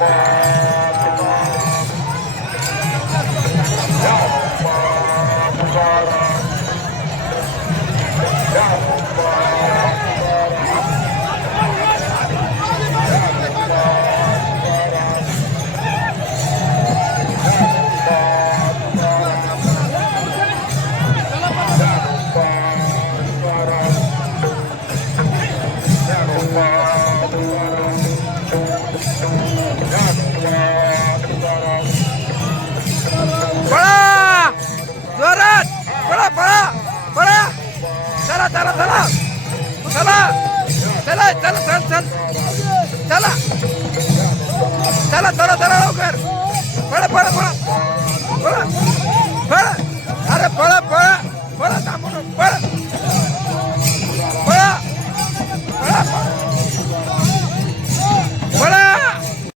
Thank you. पळा जोरात पळा पळा पळा चला चला चला चला चला चला चल चल चला चला चला चला लवकर पळा पळा पळा पळा पळा अरे पळा पळा पळा थांबून पळा